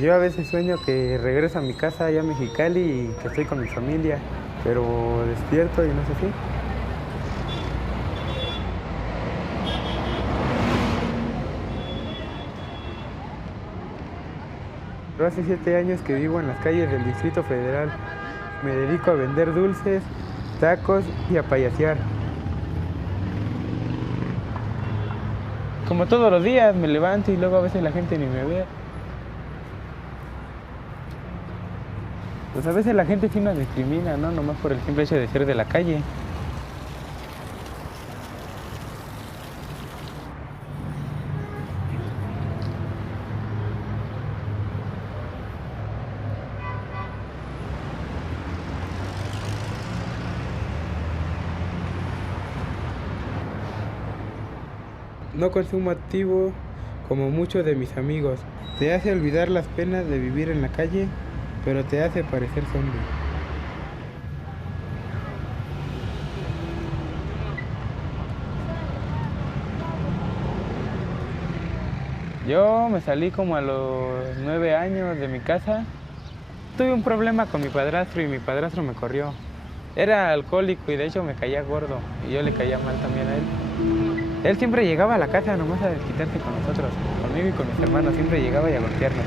Yo a veces sueño que regreso a mi casa allá a Mexicali y que estoy con mi familia, pero despierto y no es así. Pero hace 7 años que vivo en las calles del Distrito Federal. Me dedico a vender dulces, tacos y a payasear. Como todos los días me levanto y luego a veces la gente ni me ve. Pues a veces la gente sí nos discrimina, ¿no? Nomás por el simple hecho de ser de la calle. No consumo activo como muchos de mis amigos. Te hace olvidar las penas de vivir en la calle, pero te hace parecer zombie. Yo me salí como a los 9 años de mi casa. Tuve un problema con mi padrastro y mi padrastro me corrió. Era alcohólico y de hecho me caía gordo y yo le caía mal también a él. Él siempre llegaba a la casa nomás a desquitarse con nosotros, conmigo y con mis hermanos, siempre llegaba y a golpearnos.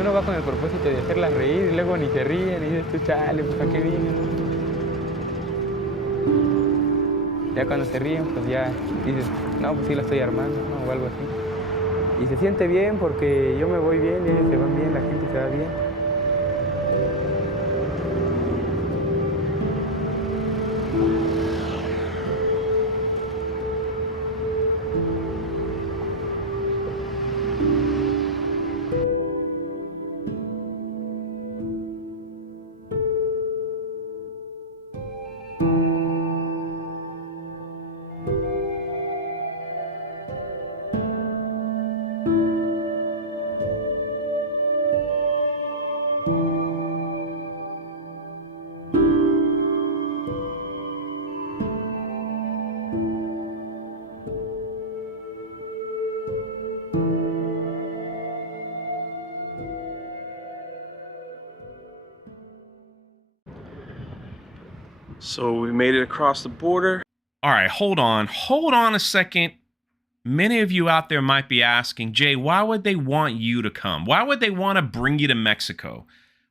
Uno va con el propósito de hacerlas reír y luego ni se ríen y dices tú, chale, pues ¿a qué vine? Ya cuando se ríen, pues ya dices, no, pues sí la estoy armando, ¿no? O algo así. Y se siente bien porque yo me voy bien y ellos se van bien, la gente se va bien. So we made it across the border. All right, hold on a second. Many of you out there might be asking, Jay, why would they want you to come? Why would they want to bring you to Mexico?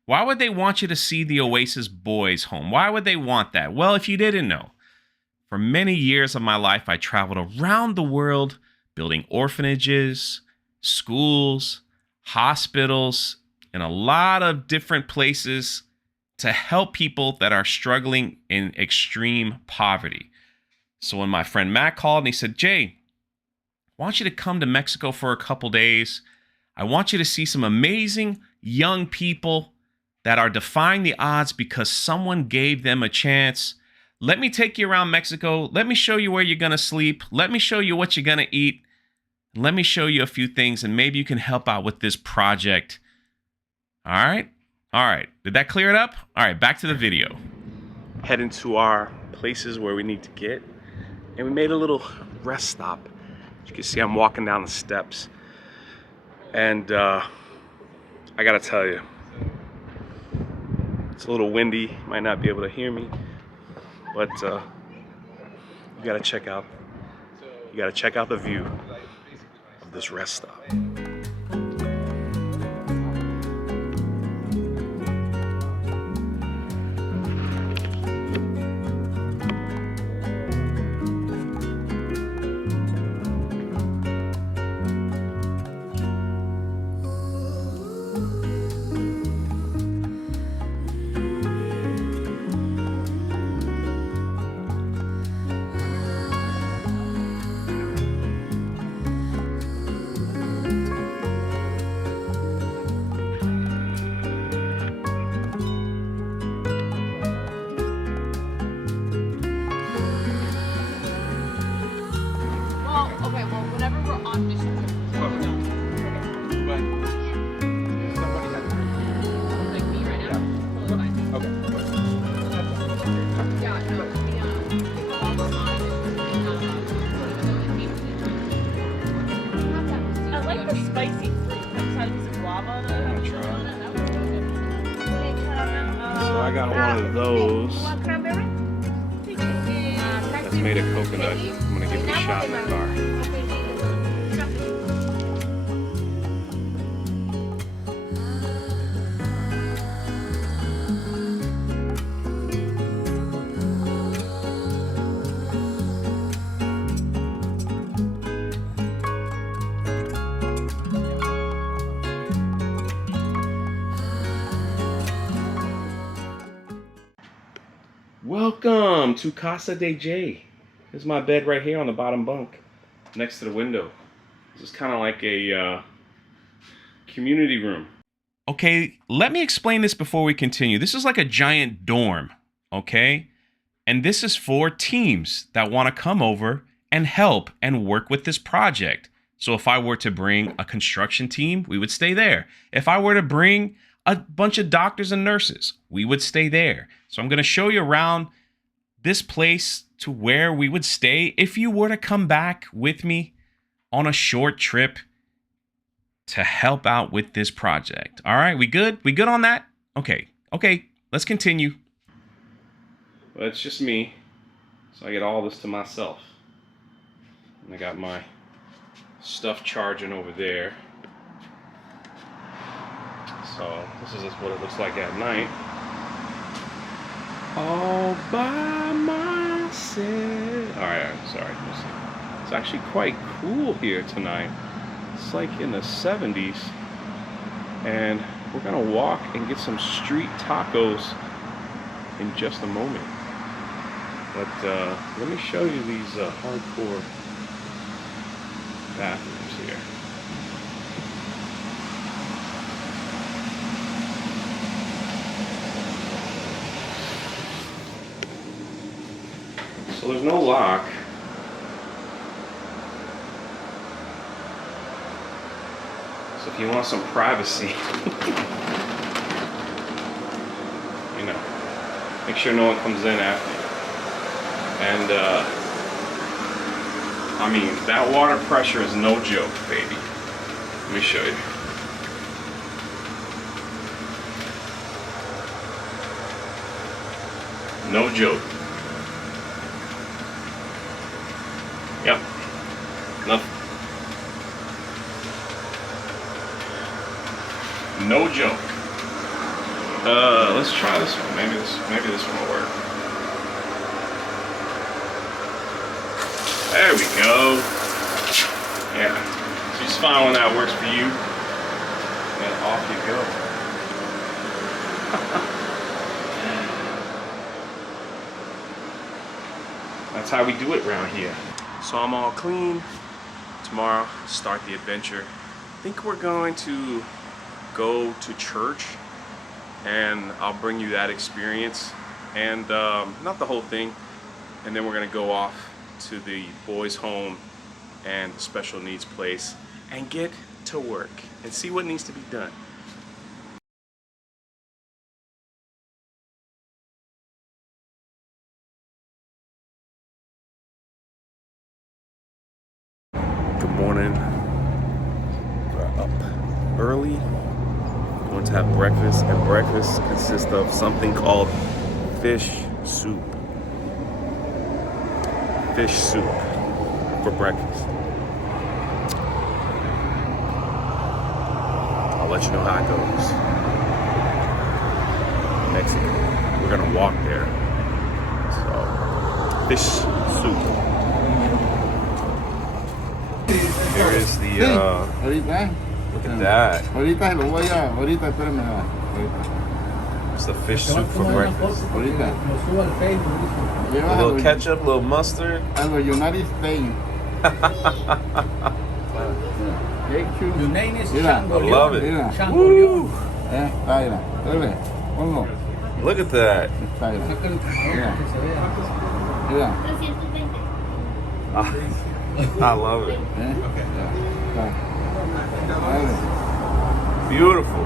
Why would they want you to see the Oasis boys home? Why would they want that? Well, if you didn't know, for many years of my life, I traveled around the world building orphanages, schools, hospitals, and a lot of different places to help people that are struggling in extreme poverty. So when my friend Matt called and he said, Jay, I want you to come to Mexico for a couple days. I want you to see some amazing young people that are defying the odds because someone gave them a chance. Let me take you around Mexico. Let me show you where you're going to sleep. Let me show you what you're going to eat. Let me show you a few things, and maybe you can help out with this project. All right? All right. Did that clear it up? All right, back to the video. Heading to our places where we need to get. And we made a little rest stop. As you can see, I'm walking down the steps. And I gotta tell you, it's a little windy. You might not be able to hear me. But you gotta check out the view of this rest stop. I like the spicy fruit. Sometimes some guava. I'm gonna try. So I got one of those. That's made of coconut. I'm gonna give it a shot in the car. Welcome to Casa de J. This is my bed right here on the bottom bunk, next to the window. This is kind of like a community room. Okay, let me explain this before we continue. This is like a giant dorm, okay? And this is for teams that want to come over and help and work with this project. So if I were to bring a construction team, we would stay there. If I were to bring a bunch of doctors and nurses, we would stay there. So I'm going to show you around this place to where we would stay if you were to come back with me on a short trip to help out with this project. All right, we good? We good on that? Okay, let's continue. Well, it's just me, so I get all this to myself. And I got my stuff charging over there. So this is just what it looks like at night. All by myself. Alright, I'm sorry. It's actually quite cool here tonight. It's like in the 70s. And we're gonna walk and get some street tacos in just a moment. But let me show you these hardcore bathrooms here. So there's no lock. So if you want some privacy, you know, make sure no one comes in after you. And I mean, that water pressure is no joke, baby. Let me show you. No joke. Yep. Nothing. No joke. Let's try this one. Maybe this one will work. There we go. Yeah. So you just find one that works for you, and off you go. That's how we do it around here. So I'm all clean. Tomorrow, start the adventure. I think we're going to go to church, and I'll bring you that experience, and not the whole thing. And then we're gonna go off to the boys' home and the special needs place and get to work and see what needs to be done. Good morning. We're up early. We're going to have breakfast, and breakfast consists of something called fish soup. Fish soup for breakfast. I'll let you know how it goes. Mexico. We're gonna walk there. So, fish soup. Here is the, look at that. It's the fish soup for breakfast. A little ketchup, a little mustard. United States. Your name is I love it. Woo! Look at that. I love it. Beautiful.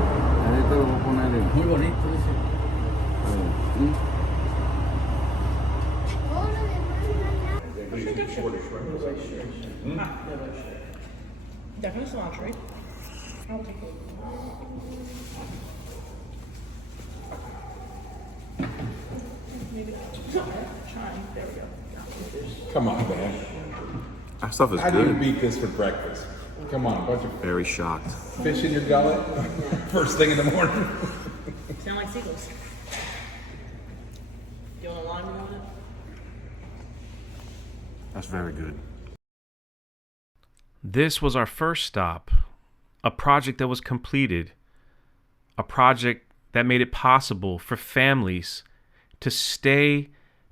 think I've shorter shrimp. Definitely cilantro. I'll take it. Maybe trying. There we go. Come on, man. That stuff is How do you good. beat this for breakfast? Come on, a bunch of Very shocked. fish in your gullet first thing in the morning. Sound like seagulls. You want a lime on it? That's very good. This was our first stop, a project that was completed, a project that made it possible for families to stay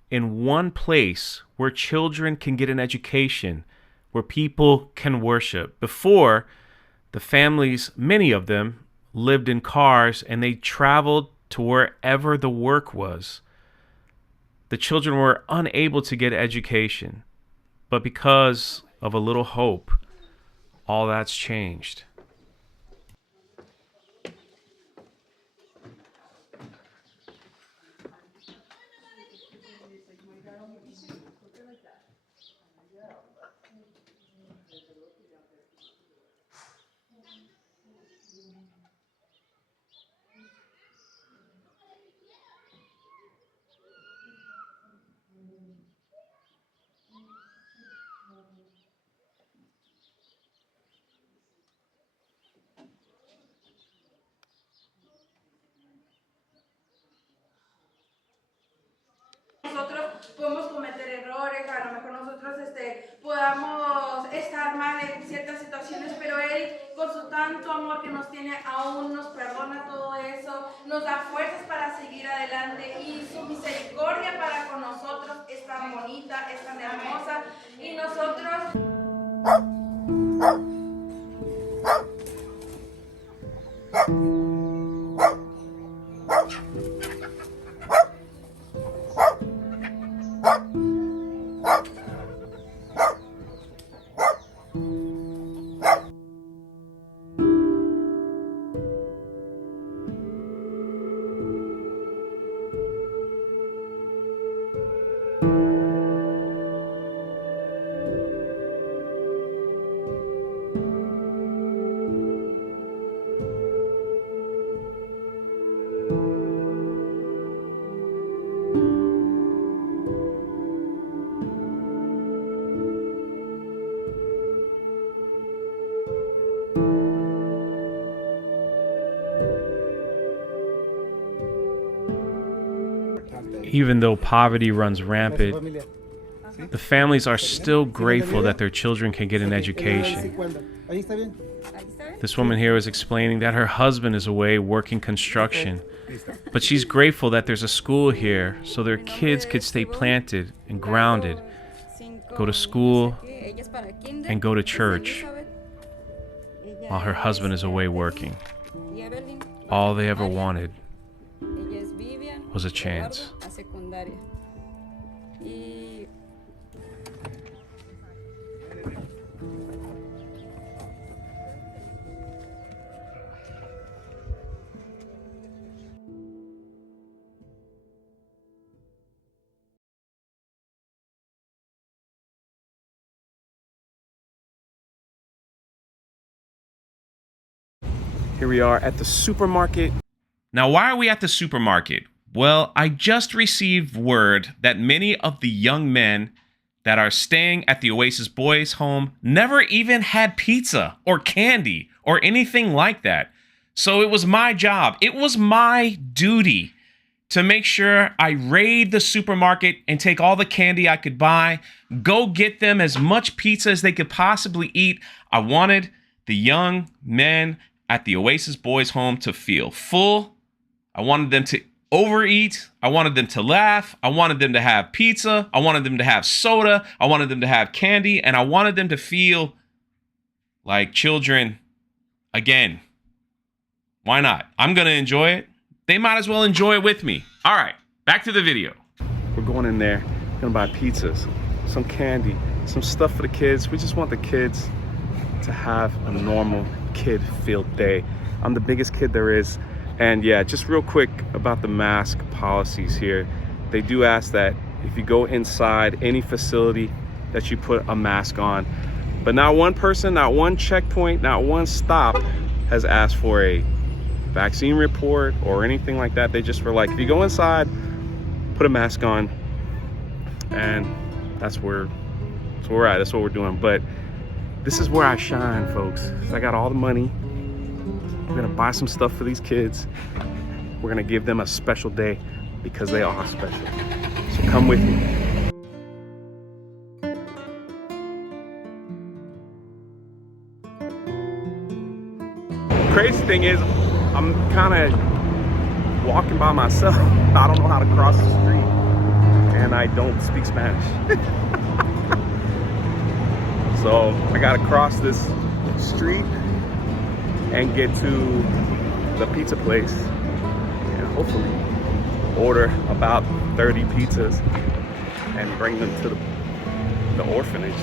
in one place where children can get an education, where people can worship. Before, the families, many of them, lived in cars and they traveled to wherever the work was. The children were unable to get education, but because of a little hope, all that's changed. Nosotros podemos cometer errores, a lo mejor nosotros podamos estar mal en ciertas situaciones, pero Él con su tanto amor que nos tiene aún nos perdona todo eso, nos da fuerzas para seguir adelante y su misericordia para con nosotros es tan bonita, es tan hermosa y nosotros... Even though poverty runs rampant, the families are still grateful that their children can get an education. This woman here was explaining that her husband is away working construction, but she's grateful that there's a school here so their kids could stay planted and grounded, go to school, and go to church while her husband is away working. All they ever wanted was a chance. Here we are at the supermarket. Now, why are we at the supermarket? Well, I just received word that many of the young men that are staying at the Oasis Boys home never even had pizza or candy or anything like that. So it was my job. It was my duty to make sure I raid the supermarket and take all the candy I could buy, go get them as much pizza as they could possibly eat. I wanted the young men at the Oasis Boys home to feel full. I wanted them to overeat. I wanted them to laugh. I wanted them to have pizza. I wanted them to have soda. I wanted them to have candy. And I wanted them to feel like children again. Why not? I'm going to enjoy it. They might as well enjoy it with me. All right, back to the video. We're going in there, gonna buy pizzas, some candy, some stuff for the kids. We just want the kids to have a normal kid-filled day. I'm the biggest kid there is. And yeah, just real quick about the mask policies here. They do ask that if you go inside any facility, that you put a mask on. But not one person, not one checkpoint, not one stop has asked for a vaccine report or anything like that. They just were like, if you go inside, put a mask on. And that's where we're at. That's what we're doing. But this is where I shine, folks. I got all the money. We're gonna buy some stuff for these kids. We're gonna give them a special day because they are special. So come with me. Crazy thing is, I'm kind of walking by myself. I don't know how to cross the street, and I don't speak Spanish. So I gotta cross this street and get to the pizza place and hopefully order about 30 pizzas and bring them to the orphanage.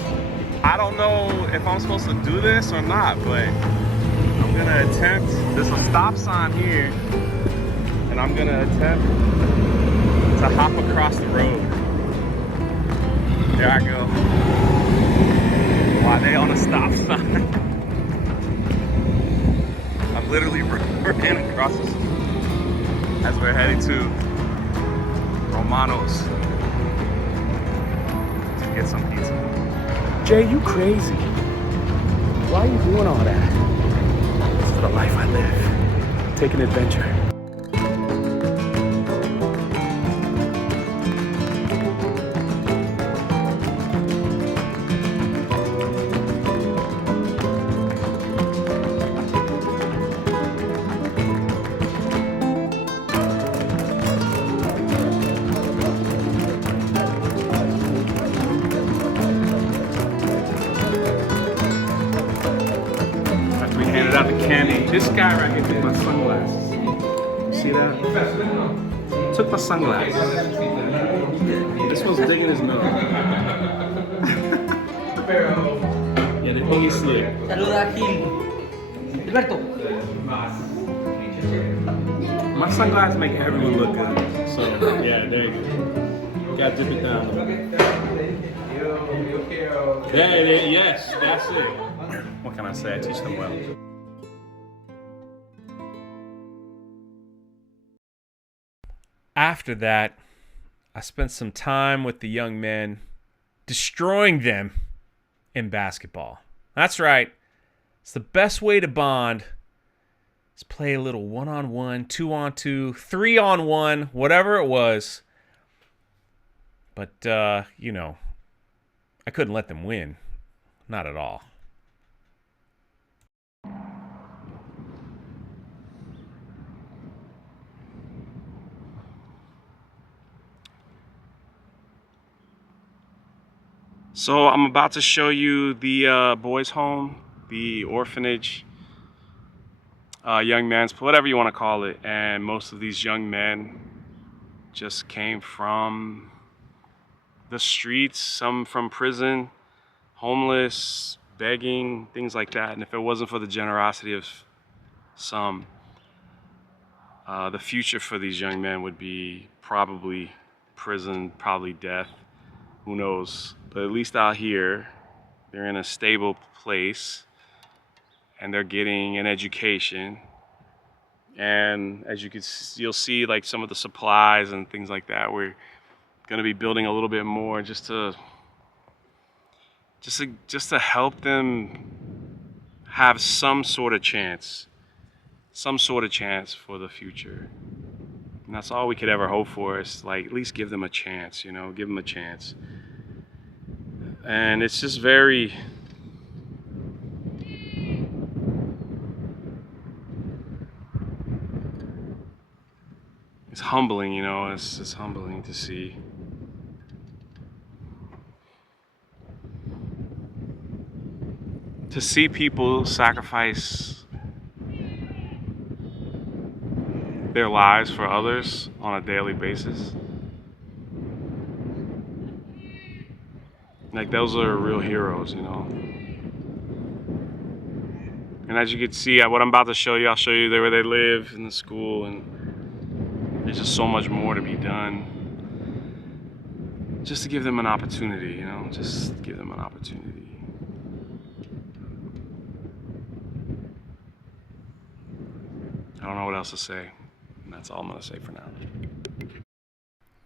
I don't know if I'm supposed to do this or not, but I'm gonna attempt. There's a stop sign here, and I'm gonna attempt to hop across the road. There I go. Why they on a stop sign? I've literally ran across the street as we're heading to Romano's to get some pizza. Jay, you crazy. Why are you doing all that? This is the life I live. Take an adventure. This guy right here took my sunglasses. See that? Took my sunglasses. This one's digging his nose. Yeah, the thing is slick. Saluda aquí. Alberto. My sunglasses make everyone look good. So, yeah, there you go. Gotta dip it down. Yeah, yes, that's it. What can I say? I teach them well. After that, I spent some time with the young men, destroying them in basketball. That's right. It's the best way to bond. Is play a little 1-on-1, 2-on-2, 3-on-1, whatever it was. But, you know, I couldn't let them win. Not at all. So I'm about to show you the boys' home, the orphanage, young men's, whatever you want to call it. And most of these young men just came from the streets, some from prison, homeless, begging, things like that. And if it wasn't for the generosity of some, the future for these young men would be probably prison, probably death. Who knows? But at least out here, they're in a stable place and they're getting an education. And as you'll see, like some of the supplies and things like that, we're going to be building a little bit more just to help them have some sort of chance for the future. And that's all we could ever hope for, is like at least give them a chance, you know, give them a chance. And it's just very, it's humbling, you know, it's humbling to see. To see people sacrifice their lives for others on a daily basis. Like, those are real heroes, you know. And as you can see, what I'm about to show you, I'll show you where they live in the school, and there's just so much more to be done. just to give them an opportunity, you know, just give them an opportunity. I don't know what else to say. And that's all I'm gonna say for now.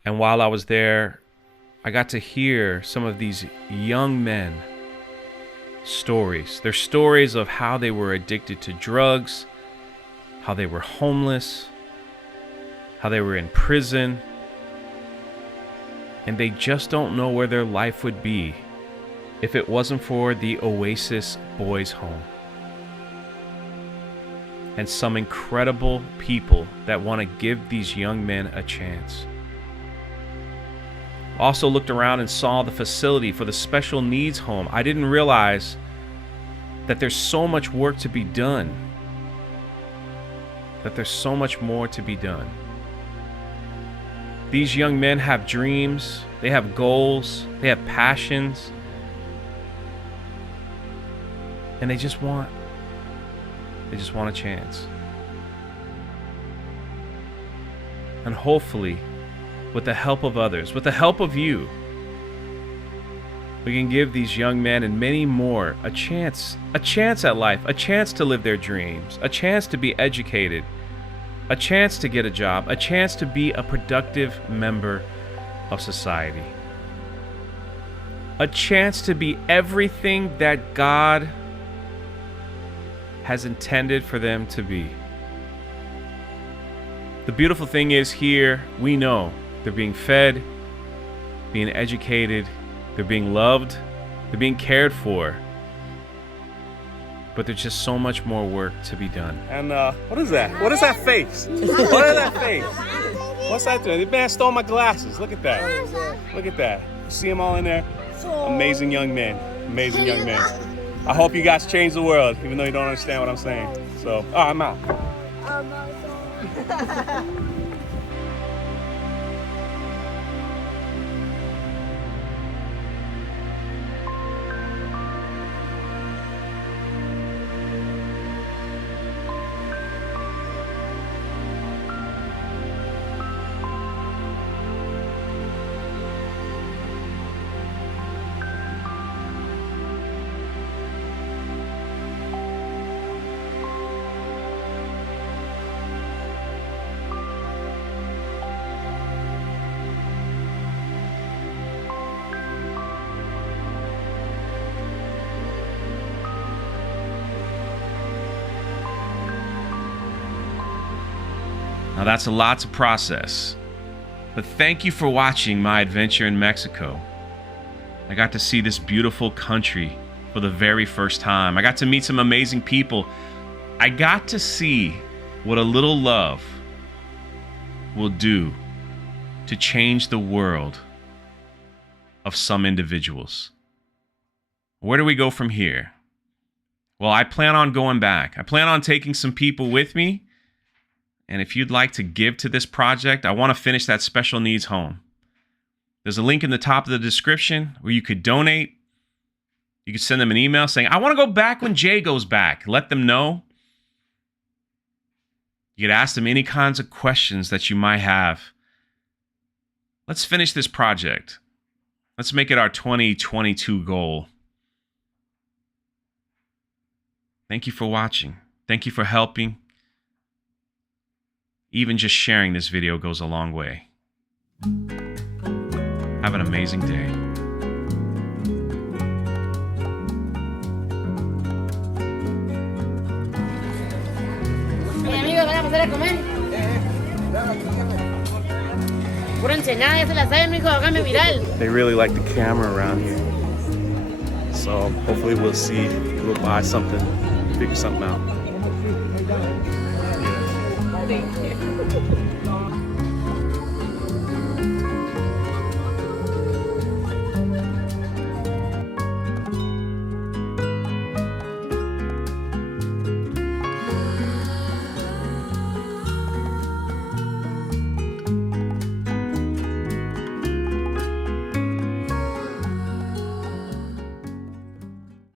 And while I was there, I got to hear some of these young men stories. Their stories of how they were addicted to drugs, how they were homeless, how they were in prison, and they just don't know where their life would be if it wasn't for the Oasis Boys Home. And some incredible people that want to give these young men a chance. Also looked around and saw the facility for the special needs home. I didn't realize that there's so much work to be done. That there's so much more to be done. These young men have dreams, they have goals, they have passions, and they just want a chance. And hopefully, with the help of others, with the help of you, we can give these young men and many more a chance at life, a chance to live their dreams, a chance to be educated, a chance to get a job, a chance to be a productive member of society, a chance to be everything that God has intended for them to be. The beautiful thing is here, we know they're being fed, being educated, they're being loved, they're being cared for. But there's just so much more work to be done. And what is that? What is that face? What is that face? What's that doing? The man stole my glasses. Look at that. Look at that. You see them all in there? Amazing young men. Amazing young men. I hope you guys change the world, even though you don't understand what I'm saying. So, I'm out. Now that's a lot to process, but thank you for watching my adventure in Mexico. I got to see this beautiful country for the very first time. I got to meet some amazing people. I got to see what a little love will do to change the world of some individuals. Where do we go from here? Well, I plan on going back. I plan on taking some people with me. And if you'd like to give to this project, I want to finish that special needs home. There's a link in the top of the description where you could donate. You could send them an email saying, I want to go back when Jay goes back. Let them know. You could ask them any kinds of questions that you might have. Let's finish this project. Let's make it our 2022 goal. Thank you for watching. Thank you for helping. Even just sharing this video goes a long way. Have an amazing day. Hey amigos, ¿van a pasar a comer? Pura ensenada, ya se la saben, mijo, hágame viral. They really like the camera around here. So hopefully we'll see, we'll buy something, figure something out. Yeah.